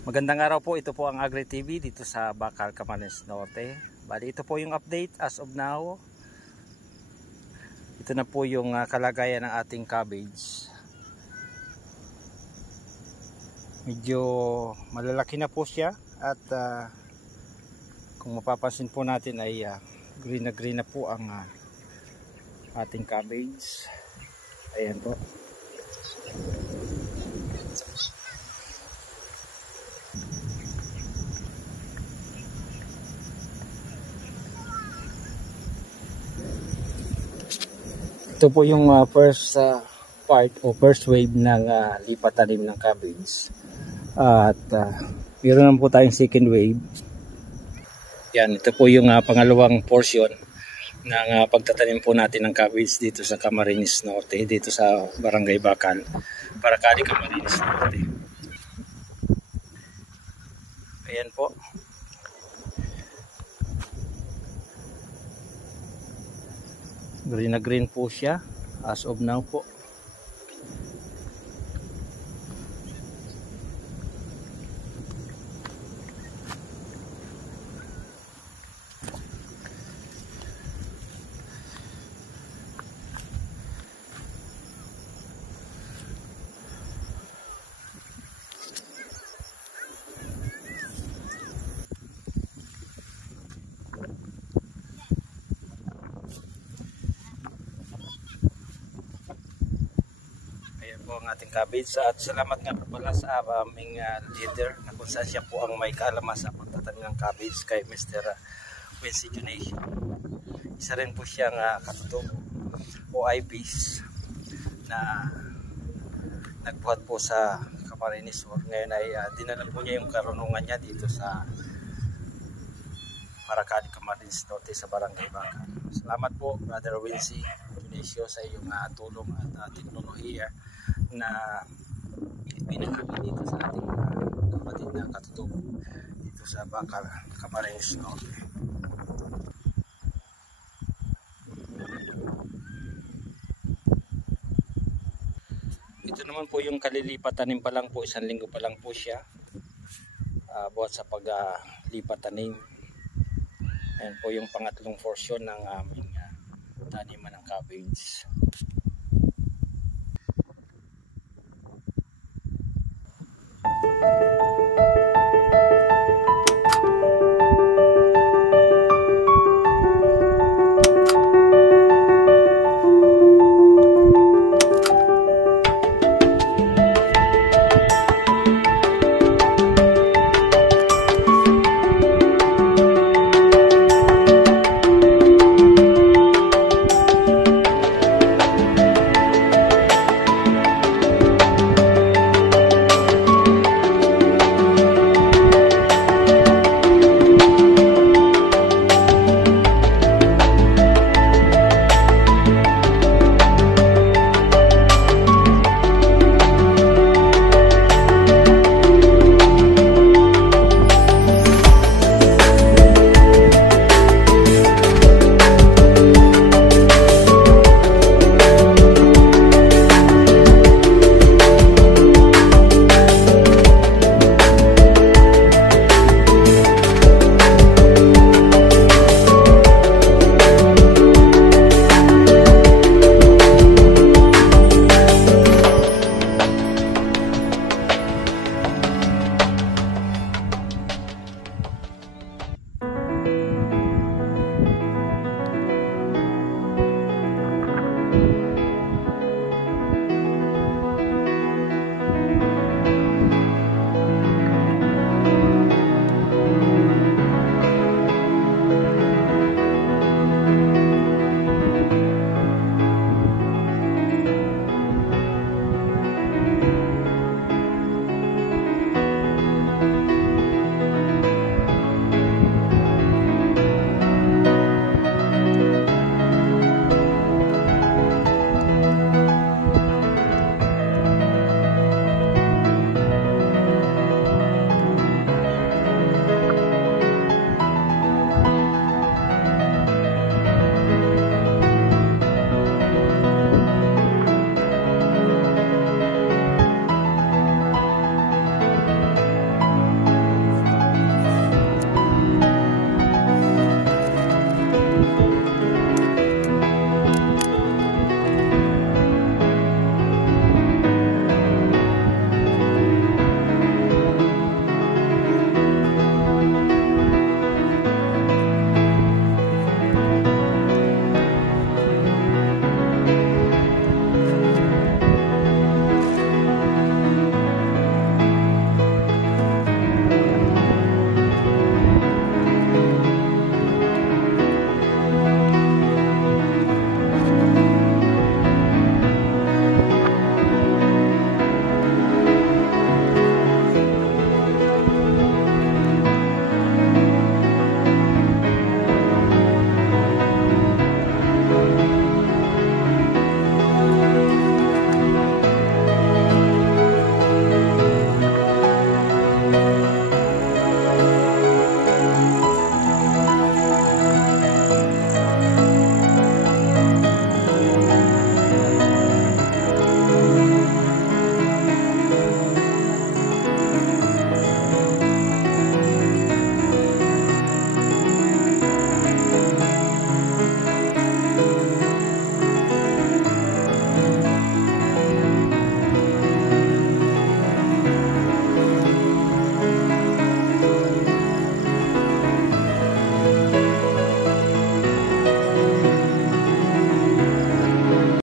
Magandang araw po, ito po ang Agri TV dito sa Bacal, Camarines Norte. Bali, ito po yung update as of now. Ito na po yung kalagayan ng ating cabbage. Medyo malalaki na po siya at kung mapapansin po natin ay green na po ang ating cabbage. Ayan po. Ito po yung first part o first wave ng lipat tanim ng cabbage. At meron naman po tayong second wave. Yan, ito po yung pangalawang portion ng pagtatanim po natin ng cabbage dito sa Camarines Norte, dito sa Barangay Bacal, Paracali, Camarines Norte. Ayan po. Green na green po siya as of now po. Ang ating cabbage at salamat nga po pala sa aming leader na kung saan siya po ang may kaalaman sa pagtatanim ng cabbage, kay Mr. Quincy Junation. Isa rin po siyang katutong OIPs na nagbuhat po sa Camarines. Ngayon ay dinala po niya yung karunungan niya dito sa Paracali, Camarines Norte sa Barangay Bacal. Salamat po Brother Quincy Junation sa iyong tulong at teknolohiya na pinakami dito sa ating kapatid na katutong dito sa Bacal, Camarines Norte. Ito naman po yung kalilipat tanim pa lang po, 1 linggo pa lang po siya buhat sa paglipat tanim. Ayan po yung pangatlong portion ng aming taniman ng cabbage.